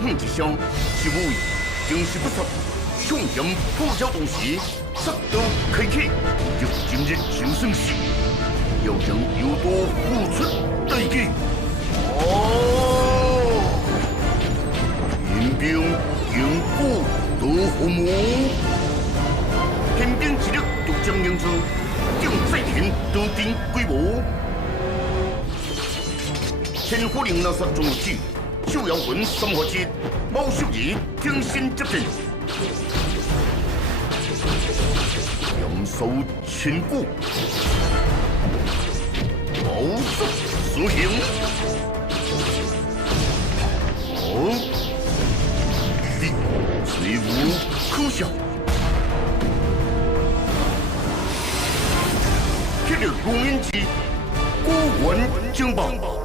横之下，是为正是不杀，凶险破晓同时，杀刀开启，就今日就生死，要将有多付出代价。哦，引兵引虎夺虎魔，天兵之力独将名字，将再天得定规模。天火令那杀中子，逍遥魂三合节，毛秀仪天仙接阵，阳寿千古，毛术所行。哦，你罪无可赦。这个龙眼鸡，古玩精宝。